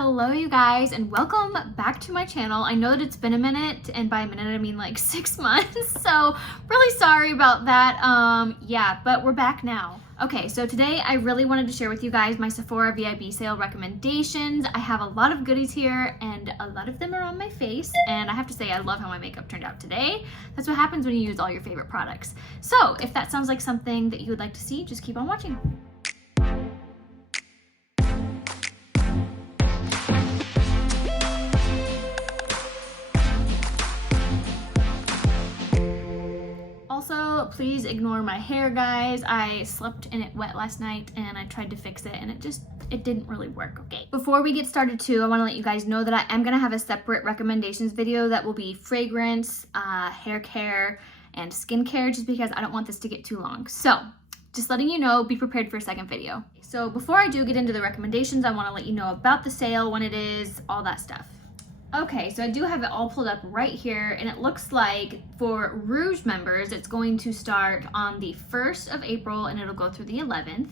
Hello you guys, and welcome back to my channel. I know that it's been a minute, and by a minute I mean like 6 months, so really sorry about that. Yeah, but we're back now. Okay, so today I really wanted to share with you guys my Sephora VIB sale recommendations. I have a lot of goodies here, and a lot of them are on my face, and I have to say I love how my makeup turned out today. That's what happens when you use all your favorite products. So if that sounds like something that you would like to see, just keep on watching. Also, please ignore my hair, guys. I slept in it wet last night and I tried to fix it and it didn't really work, okay? Before we get started too, I wanna let you guys know that I am gonna have a separate recommendations video that will be fragrance, hair care, and skincare, just because I don't want this to get too long. So, just letting you know, be prepared for a second video. So before I do get into the recommendations, I wanna let you know about the sale, when it is, all that stuff. Okay, so I do have it all pulled up right here, and it looks like for Rouge members, it's going to start on the 1st of April and it'll go through the 11th.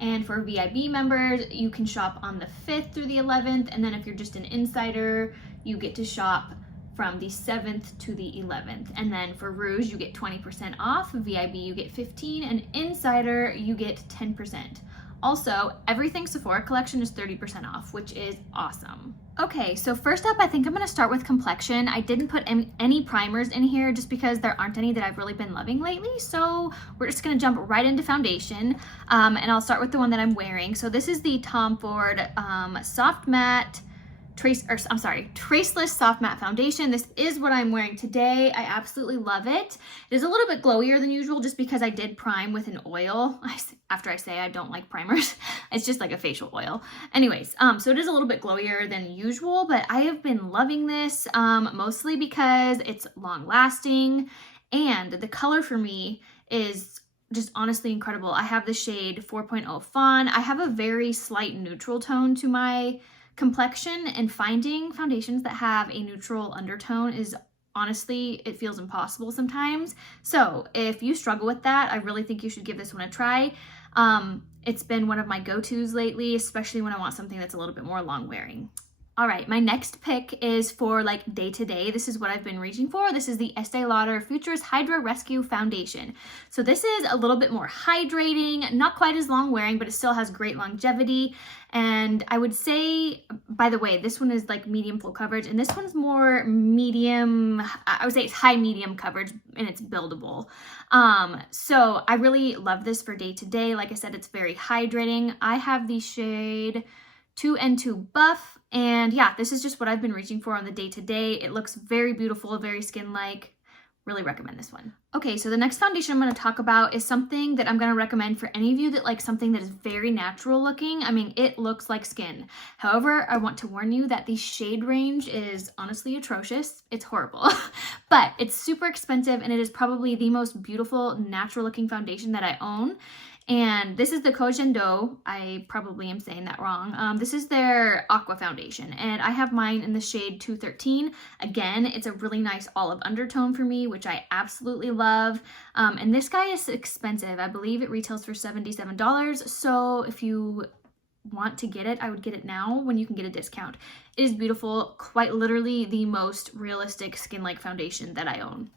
And for VIB members, you can shop on the 5th through the 11th, and then if you're just an insider, you get to shop from the 7th to the 11th. And then for Rouge, you get 20% off, VIB you get 15%, and Insider you get 10%. Also, everything Sephora collection is 30% off, which is awesome. Okay, so first up, I think I'm gonna start with Complexion. I didn't put any primers in here just because there aren't any that I've really been loving lately, so we're just gonna jump right into foundation, and I'll start with the one that I'm wearing. So this is the Tom Ford Soft Matte Traceless Soft Matte Foundation. This is what I'm wearing today. I absolutely love it. It is a little bit glowier than usual just because I did prime with an oil. After I say I don't like primers, it's just like a facial oil. Anyways, so it is a little bit glowier than usual, but I have been loving this mostly because it's long lasting and the color for me is just honestly incredible. I have the shade 4.0 Fawn. I have a very slight neutral tone to my complexion, and finding foundations that have a neutral undertone is honestly, it feels impossible sometimes. So if you struggle with that, I really think you should give this one a try. It's been one of my go-tos lately, especially when I want something that's a little bit more long wearing. All right, my next pick is for like day-to-day. This is what I've been reaching for. This is the Estee Lauder Futurist Hydra Rescue Foundation. So this is a little bit more hydrating, not quite as long wearing, but it still has great longevity. And I would say, by the way, this one is like medium full coverage, and this one's more medium, I would say it's high medium coverage, and it's buildable. So I really love this for day-to-day. Like I said, it's very hydrating. I have the shade 2N2 Buff, and yeah, this is just what I've been reaching for on the day-to-day. It looks very beautiful, very skin-like. Really recommend this one. Okay, so the next foundation I'm going to talk about is something that I'm going to recommend for any of you that like something that is very natural looking. I mean, it looks like skin. However, I want to warn you that the shade range is honestly atrocious. It's horrible, but it's super expensive, and it is probably the most beautiful natural looking foundation that I own. And this is the Kvd, I probably am saying that wrong. This is their Aqua Foundation, and I have mine in the shade 213. Again, it's a really nice olive undertone for me, which I absolutely love. And this guy is expensive. I believe it retails for $77. So if you want to get it, I would get it now when you can get a discount. It is beautiful, quite literally the most realistic skin-like foundation that I own.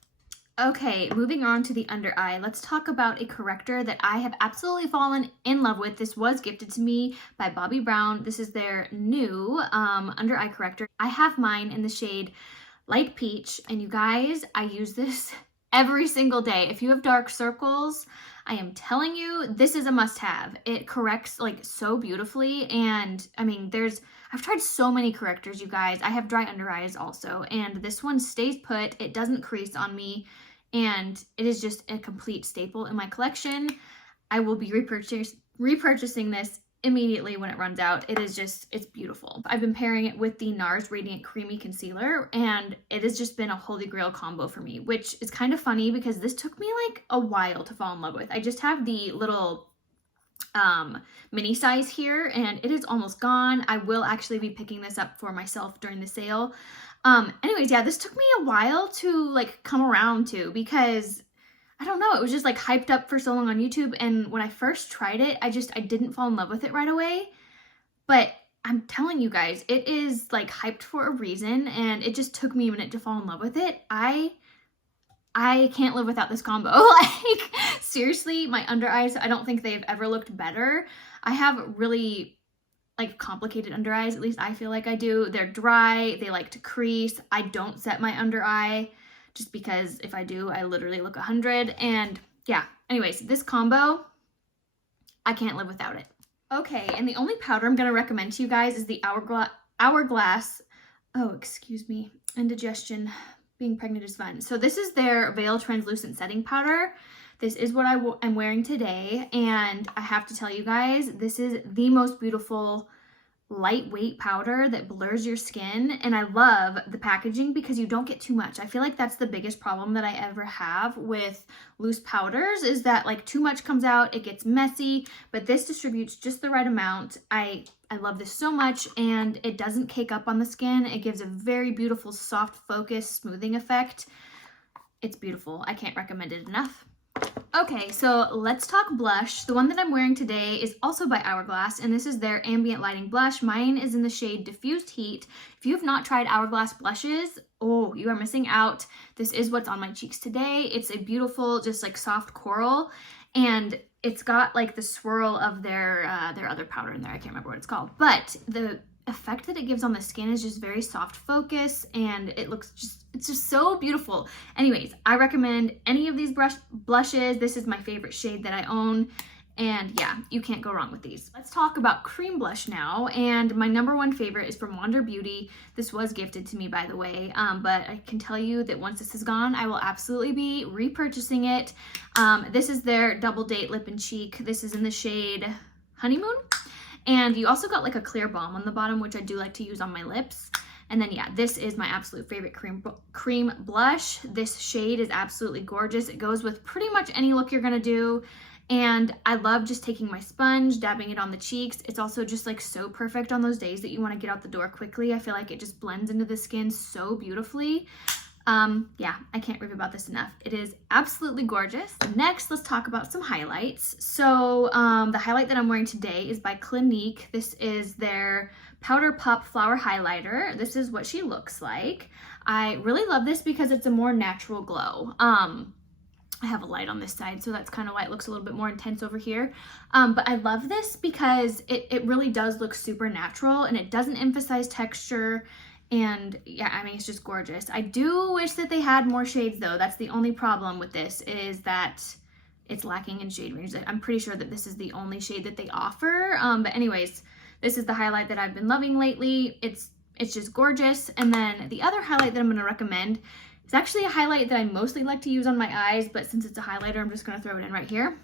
Okay, moving on to the under eye, let's talk about a corrector that I have absolutely fallen in love with. This was gifted to me by Bobbi Brown. This is their new under eye corrector. I have mine in the shade Light Peach, and you guys, I use this every single day. If you have dark circles, I am telling you, this is a must-have. It corrects like so beautifully, and I mean, I've tried so many correctors, you guys. I have dry under eyes also, and this one stays put. It doesn't crease on me, and it is just a complete staple in my collection. I will be repurchasing this immediately when it runs out. It is just, it's beautiful. I've been pairing it with the Nars Radiant Creamy Concealer, and it has just been a holy grail combo for me, which is kind of funny because this took me like a while to fall in love with. I just have the little mini size here, and it is almost gone. I will actually be picking this up for myself during the sale. Anyways, yeah, this took me a while to like come around to, because I don't know, it was just like hyped up for so long on YouTube, and when I first tried it, I didn't fall in love with it right away. But I'm telling you guys, it is like hyped for a reason, and it just took me a minute to fall in love with it. I can't live without this combo. Like, seriously, my under eyes, I don't think they've ever looked better. I have really like complicated under eyes, at least I feel like I do. They're dry, they like to crease. I don't set my under eye just because if I do, I literally look 100. And yeah, anyways, this combo, I can't live without it. Okay, and the only powder I'm gonna recommend to you guys is the Hourglass, oh, excuse me, indigestion, being pregnant is fun. So this is their Veil Translucent Setting Powder. This is what I'm wearing today, and I have to tell you guys, this is the most beautiful lightweight powder that blurs your skin, and I love the packaging because you don't get too much. I feel like that's the biggest problem that I ever have with loose powders, is that like too much comes out, it gets messy, but this distributes just the right amount. I love this so much, and it doesn't cake up on the skin. It gives a very beautiful soft focus smoothing effect. It's beautiful. I can't recommend it enough. Okay, so let's talk blush. The one that I'm wearing today is also by Hourglass, and this is their Ambient Lighting Blush. Mine is in the shade Diffused Heat. If you have not tried Hourglass blushes, oh, you are missing out. This is what's on my cheeks today. It's a beautiful, just like soft coral, and it's got like the swirl of their other powder in there. I can't remember what it's called, but the effect that it gives on the skin is just very soft focus, and it's just so beautiful. Anyways, I recommend any of these blushes. This is my favorite shade that I own, and yeah, you can't go wrong with these. Let's talk about cream blush now, and my number one favorite is from Wander Beauty. This was gifted to me, by the way, but I can tell you that once this is gone, I will absolutely be repurchasing it. This is their Double Date Lip and Cheek. This is in the shade Honeymoon. And you also got like a clear balm on the bottom, which I do like to use on my lips. And then yeah, this is my absolute favorite cream blush. This shade is absolutely gorgeous. It goes with pretty much any look you're gonna do. And I love just taking my sponge, dabbing it on the cheeks. It's also just like so perfect on those days that you wanna get out the door quickly. I feel like it just blends into the skin so beautifully. Yeah, I can't rave about this enough. It is absolutely gorgeous. Next, let's talk about some highlights. So the highlight that I'm wearing today is by Clinique. This is their Powder Puff Flower Highlighter. This is what she looks like. I really love this because it's a more natural glow. I have a light on this side, so that's kind of why it looks a little bit more intense over here. But I love this because it really does look super natural, and it doesn't emphasize texture. And yeah, I mean, it's just gorgeous. I do wish that they had more shades though. That's the only problem with this, is that it's lacking in shade range. I'm pretty sure that this is the only shade that they offer. But anyways, this is the highlight that I've been loving lately. It's just gorgeous. And then the other highlight that I'm gonna recommend is actually a highlight that I mostly like to use on my eyes, but since it's a highlighter, I'm just gonna throw it in right here.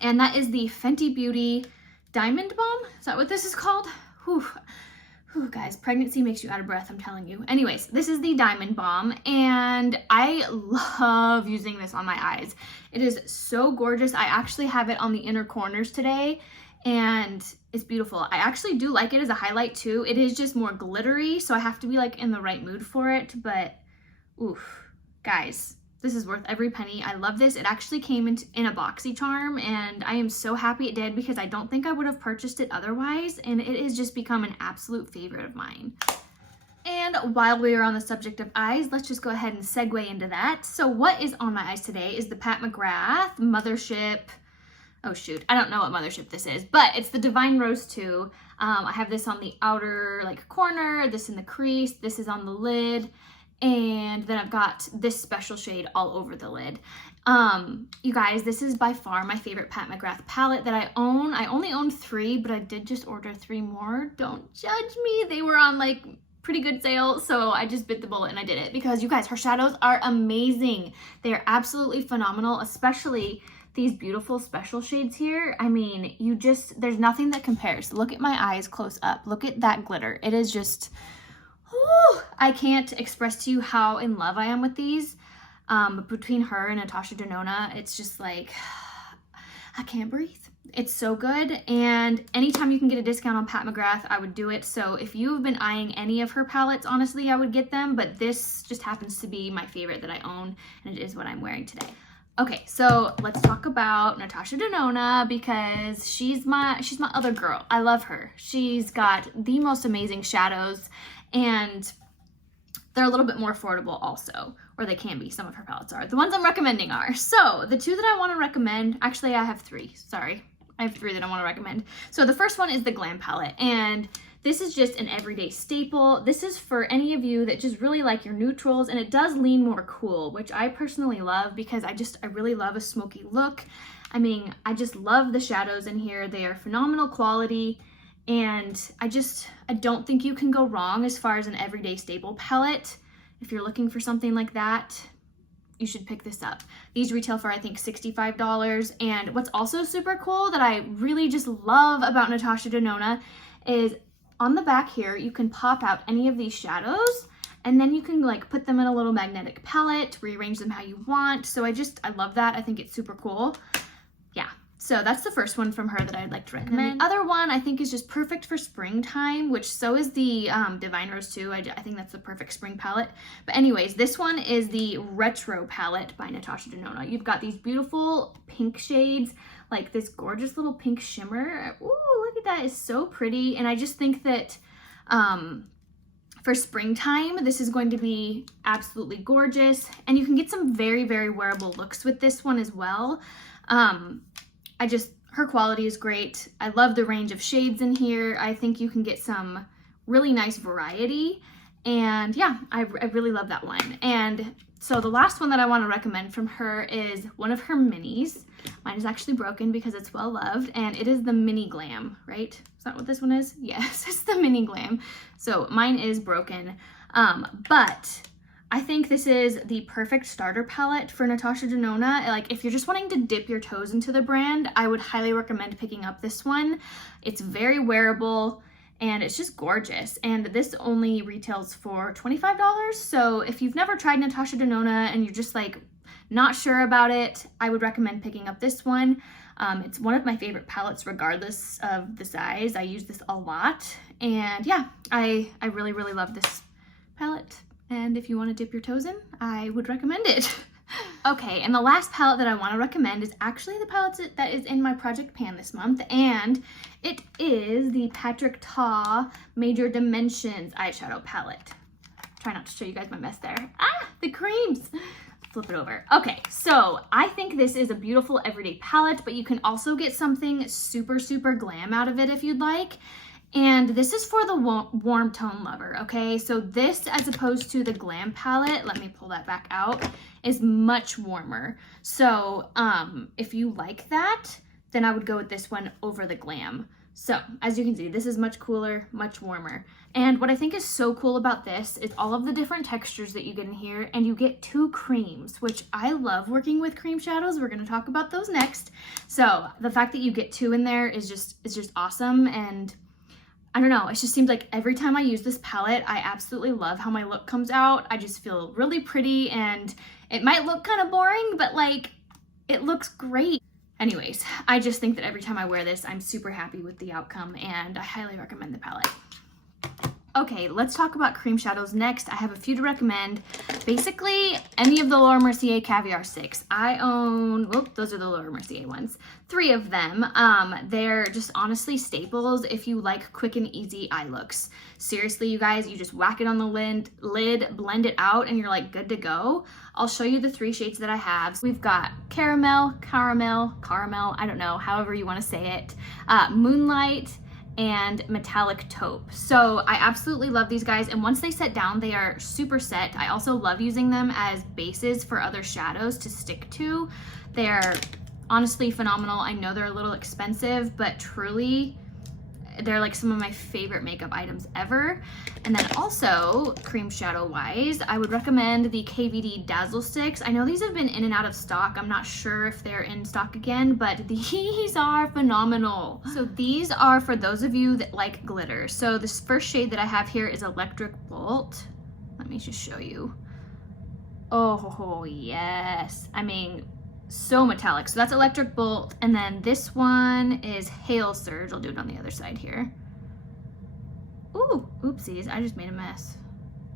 And that is the Fenty Beauty Diamond Balm. Is that what this is called? Whew. Whew, guys, pregnancy makes you out of breath, I'm telling you. Anyways, this is the Diamond Balm, and I love using this on my eyes. It is so gorgeous. I actually have it on the inner corners today, and it's beautiful. I actually do like it as a highlight too. It is just more glittery, so I have to be like in the right mood for it, but oof, guys, this is worth every penny. I love this. It actually came in a BoxyCharm, and I am so happy it did because I don't think I would have purchased it otherwise, and it has just become an absolute favorite of mine. And while we are on the subject of eyes, let's just go ahead and segue into that. So what is on my eyes today is the Pat McGrath Mothership. Oh shoot, I don't know what Mothership this is, but it's the Divine Rose 2. I have this on the outer like corner, this in the crease, this is on the lid, and then I've got this special shade all over the lid. You guys, this is by far my favorite Pat McGrath palette that I own. I only own 3, but I did just order 3 more. Don't judge me. They were on like pretty good sale, so I just bit the bullet and I did it because you guys, her shadows are amazing. They are absolutely phenomenal, especially these beautiful special shades here. I mean, there's nothing that compares. Look at my eyes close up. Look at that glitter. It is just, whew, I can't express to you how in love I am with these. Between her and Natasha Denona, it's just like, I can't breathe. It's so good, and anytime you can get a discount on Pat McGrath, I would do it. So if you've been eyeing any of her palettes, honestly, I would get them, but this just happens to be my favorite that I own, and it is what I'm wearing today. Okay, so let's talk about Natasha Denona because she's my other girl. I love her. She's got the most amazing shadows, and they're a little bit more affordable also, or they can be. Some of her palettes are. The ones I'm recommending are. So the two that I want to recommend, actually I have three, sorry. I have three that I want to recommend. So the first one is the Glam Palette, and this is just an everyday staple. This is for any of you that just really like your neutrals, and it does lean more cool, which I personally love because I really love a smoky look. I mean, I just love the shadows in here. They are phenomenal quality, and I don't think you can go wrong as far as an everyday staple palette. If you're looking for something like that, you should pick this up. These retail for, I think, $65. And what's also super cool that I really just love about Natasha Denona is on the back here, you can pop out any of these shadows, and then you can like put them in a little magnetic palette, rearrange them how you want. So I love that. I think it's super cool. Yeah. So that's the first one from her that I'd like to recommend. The other one I think is just perfect for springtime, which so is the Divine Rose too. I think that's the perfect spring palette. But anyways, this one is the Retro palette by Natasha Denona. You've got these beautiful pink shades, like this gorgeous little pink shimmer. Ooh, look at that, it's so pretty. And I just think that for springtime, this is going to be absolutely gorgeous. And you can get some very, very wearable looks with this one as well. Her quality is great. I love the range of shades in here. I think you can get some really nice variety. And yeah, I really love that one. And so the last one that I want to recommend from her is one of her minis. Mine is actually broken because it's well loved, and it is the Mini Glam, right? Is that what this one is? Yes, it's the Mini Glam. So mine is broken, but I think this is the perfect starter palette for Natasha Denona. Like, if you're just wanting to dip your toes into the brand, I would highly recommend picking up this one. It's very wearable, and it's just gorgeous. And this only retails for $25. So if you've never tried Natasha Denona and you're just like not sure about it, I would recommend picking up this one. It's one of my favorite palettes regardless of the size. I use this a lot. And yeah, I really, really love this palette. And if you want to dip your toes in, I would recommend it. Okay, and the last palette that I want to recommend is actually the palette that is in my Project Pan this month, and it is the Patrick Ta Major Dimensions eyeshadow palette. Try not to show you guys my mess there. Ah, the creams! Flip it over. Okay, so I think this is a beautiful everyday palette, but you can also get something super, super glam out of it if you'd like. And this is for the warm tone lover, okay? So this, as opposed to the Glam palette, let me pull that back out, is much warmer. So if you like that, then I would go with this one over the Glam. So as you can see, this is much cooler, much warmer. And what I think is so cool about this is all of the different textures that you get in here, and you get two creams, which I love working with cream shadows. We're gonna talk about those next. So the fact that you get two in there is just awesome. And I don't know, it just seems like every time I use this palette, I absolutely love how my look comes out. I just feel really pretty, and it might look kind of boring, but like, it looks great. Anyways, I just think that every time I wear this, I'm super happy with the outcome, and I highly recommend the palette. Okay, let's talk about cream shadows next. I have a few to recommend. Basically, any of the Laura Mercier Caviar Sticks. I own, well, those are the Laura Mercier ones. 3 of them. They're just honestly staples if you like quick and easy eye looks. Seriously, you guys, you just whack it on the lid, blend it out, and you're like good to go. I'll show you the 3 shades that I have. We've got caramel, I don't know, however you want to say it, Moonlight, and metallic taupe. So I absolutely love these guys, and once they set down, they are super set. I also love using them as bases for other shadows to stick to. They're honestly phenomenal. I know they're a little expensive, but truly they're like some of my favorite makeup items ever. And then also, cream shadow wise, I would recommend the KVD Dazzle Sticks. I know these have been in and out of stock. I'm not sure if they're in stock again, but these are phenomenal. So these are for those of you that like glitter. So this first shade that I have here is Electric Bolt. Let me just show you. Oh, yes. I mean, so metallic. So that's Electric Bolt, and then this one is Hail Surge. I'll do it on the other side here. Ooh, oopsies, I just made a mess.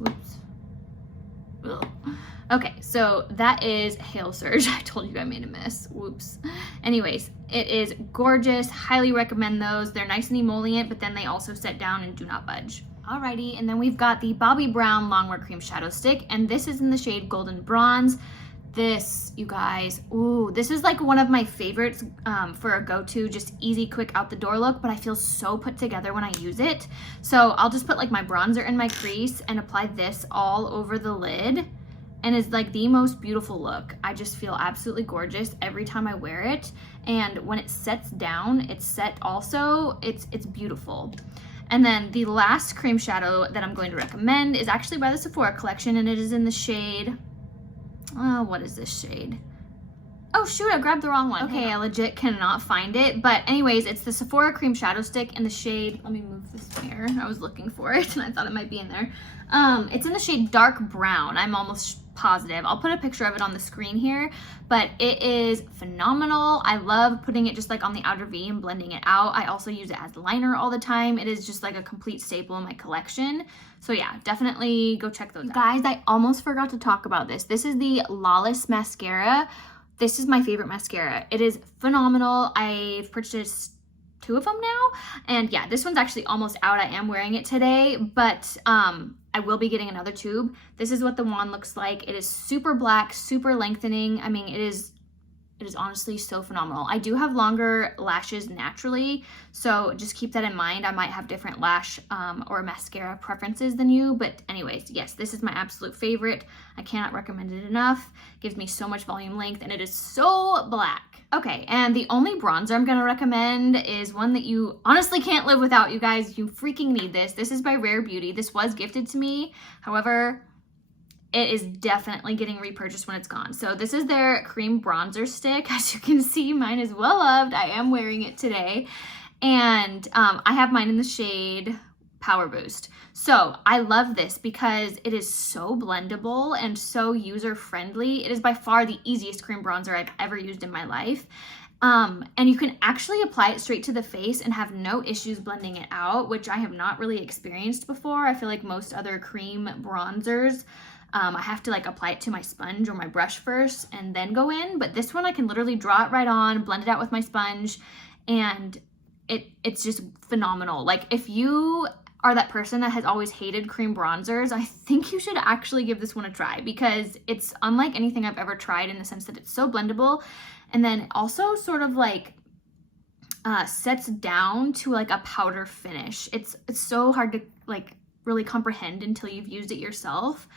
Oops. Ugh. Okay, so that is Hail Surge. I told you I made a mess. Whoops. Anyways, it is gorgeous. Highly recommend those. They're nice and emollient, but then they also set down and do not budge. Alrighty, and then we've got the Bobbi Brown Longwear Cream Shadow Stick, and this is in the shade Golden Bronze. This, you guys, ooh, this is like one of my favorites for a go-to, just easy, quick out the door look, but I feel so put together when I use it. So I'll just put like my bronzer in my crease and apply this all over the lid. And it's like the most beautiful look. I just feel absolutely gorgeous every time I wear it. And when it sets down, it's set also, it's beautiful. And then the last cream shadow that I'm going to recommend is actually by the Sephora collection, and it is in the shade, what is this shade? Oh shoot, I grabbed the wrong one. Okay, I legit cannot find it. But anyways, it's the Sephora Cream Shadow Stick in the shade, let me move this mirror. I was looking for it and I thought it might be in there. It's in the shade Dark Brown. I'm almost positive. I'll put a picture of it on the screen here, but it is phenomenal. I love putting it just like on the outer V and blending it out. I also use it as liner all the time. It is just like a complete staple in my collection. So yeah, definitely go check those out. Guys, I almost forgot to talk about this. This is the Lawless Mascara. This is my favorite mascara. It is phenomenal. I've purchased 2 of them now. And yeah, this one's actually almost out. I am wearing it today, but I will be getting another tube. This is what the wand looks like. It is super black, super lengthening. I mean, it is honestly so phenomenal. I do have longer lashes naturally, so just keep that in mind. I might have different lash or mascara preferences than you, but anyways, yes, this is my absolute favorite. I cannot recommend it enough. It gives me so much volume length, and it is so black. Okay, and the only bronzer I'm gonna recommend is one that you honestly can't live without, you guys. You freaking need this. This is by Rare Beauty. This was gifted to me. However, it is definitely getting repurchased when it's gone. So this is their cream bronzer stick. As you can see, mine is well loved. I am wearing it today. And I have mine in the shade Power Boost. So I love this because it is so blendable and so user-friendly. It is by far the easiest cream bronzer I've ever used in my life. And you can actually apply it straight to the face and have no issues blending it out, which I have not really experienced before. I feel like most other cream bronzers, I have to like apply it to my sponge or my brush first and then go in, but this one I can literally draw it right on, blend it out with my sponge, and it's just phenomenal. Like if you are that person that has always hated cream bronzers, I think you should actually give this one a try because it's unlike anything I've ever tried in the sense that it's so blendable, and then also sort of like sets down to like a powder finish. It's so hard to like really comprehend until you've used it yourself.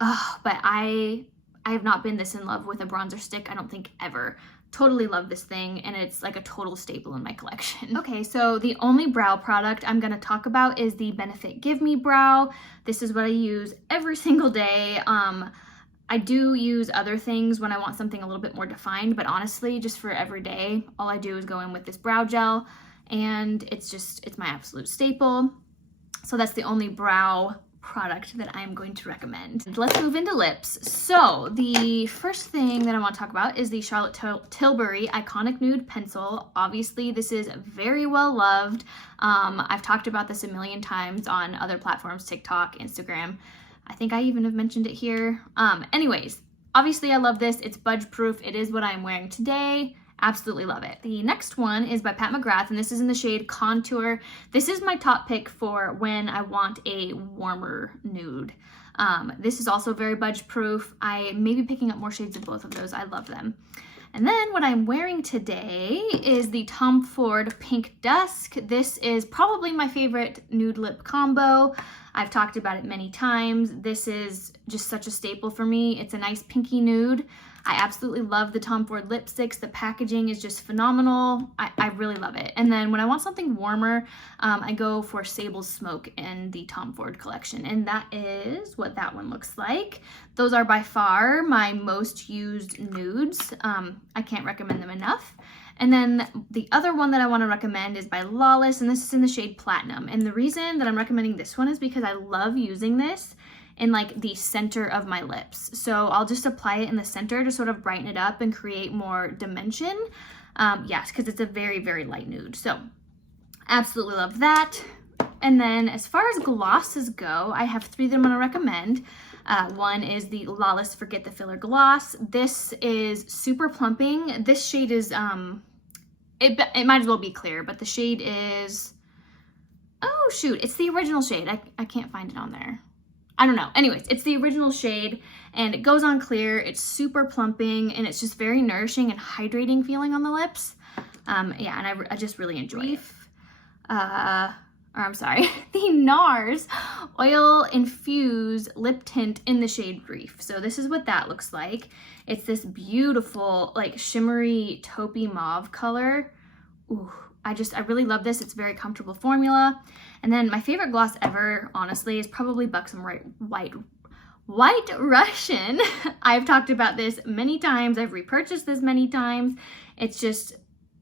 But I have not been this in love with a bronzer stick, I don't think ever. Totally love this thing, and it's like a total staple in my collection. Okay, so the only brow product I'm gonna talk about is the Benefit Give Me Brow. This is what I use every single day. I do use other things when I want something a little bit more defined, but honestly, just for every day, all I do is go in with this brow gel, and it's my absolute staple. So that's the only brow product that I'm going to recommend. Let's move into lips. So the first thing that I want to talk about is the Charlotte Tilbury Iconic Nude Pencil. Obviously, this is very well loved. I've talked about this a million times on other platforms, TikTok, Instagram. I think I even have mentioned it here. Anyways, obviously I love this. It's budge proof. It is what I'm wearing today. Absolutely love it. The next one is by Pat McGrath, and this is in the shade Contour. This is my top pick for when I want a warmer nude. This is also very budge proof. I may be picking up more shades of both of those. I love them. And then what I'm wearing today is the Tom Ford Pink Dusk. This is probably my favorite nude lip combo. I've talked about it many times. This is just such a staple for me. It's a nice pinky nude. I absolutely love the Tom Ford lipsticks. The packaging is just phenomenal. I really love it. And then when I want something warmer, I go for Sable Smoke in the Tom Ford collection. And that is what that one looks like. Those are by far my most used nudes. I can't recommend them enough. And then the other one that I want to recommend is by Lawless, and this is in the shade Platinum. And the reason that I'm recommending this one is because I love using this in like the center of my lips. So I'll just apply it in the center to sort of brighten it up and create more dimension. Yes, because it's a very, very light nude. So absolutely love that. And then as far as glosses go, I have 3 that I'm going to recommend. One is the Lawless Forget the Filler Gloss. This is super plumping. This shade is, it might as well be clear, but the shade is, oh shoot, it's the original shade. I can't find it on there. I don't know. Anyways, it's the original shade and it goes on clear. It's super plumping and it's just very nourishing and hydrating feeling on the lips. Yeah, and I just really enjoy Reef, or I'm sorry, the Nars Oil Infuse Lip Tint in the shade Reef. So this is what that looks like. It's this beautiful, like shimmery taupey mauve color. Ooh, I really love this. It's a very comfortable formula. And then my favorite gloss ever, honestly, is probably Buxom White Russian. I've talked about this many times. I've repurchased this many times. It's just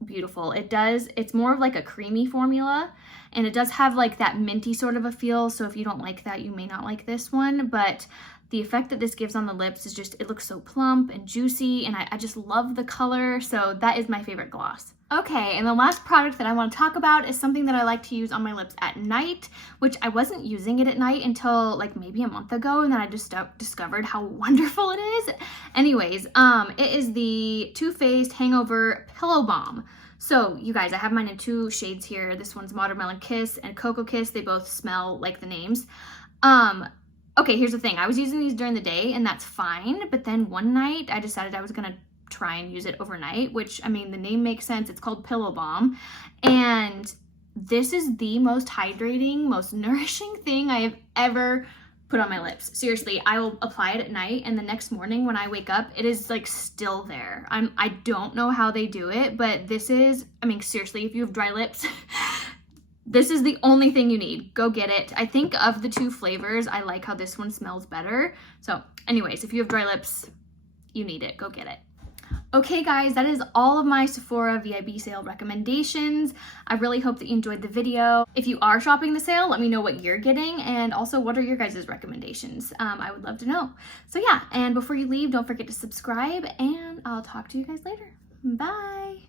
beautiful. It's more of like a creamy formula, and it does have like that minty sort of a feel. So if you don't like that, you may not like this one, but the effect that this gives on the lips is just, it looks so plump and juicy, and I just love the color. So that is my favorite gloss. Okay, and the last product that I want to talk about is something that I like to use on my lips at night, which I wasn't using it at night until like maybe a month ago, and then I just discovered how wonderful it is. Anyways, it is the Too Faced Hangover Pillow Balm. So you guys, I have mine in 2 shades here. This one's Watermelon Kiss and Cocoa Kiss. They both smell like the names. Okay, here's the thing. I was using these during the day and that's fine, but then one night I decided I was gonna try and use it overnight, which, I mean, the name makes sense. It's called Pillow Balm, and this is the most hydrating, most nourishing thing I have ever put on my lips. Seriously, I will apply it at night, and the next morning when I wake up, it is like still there. I don't know how they do it, but this is, I mean, seriously, if you have dry lips, this is the only thing you need. Go get it. I think of the 2 flavors, I like how this one smells better. So anyways, if you have dry lips, you need it. Go get it. Okay guys, that is all of my Sephora VIB sale recommendations. I really hope that you enjoyed the video. If you are shopping the sale, let me know what you're getting, and also what are your guys' recommendations. I would love to know. So yeah, and before you leave, don't forget to subscribe, and I'll talk to you guys later. Bye!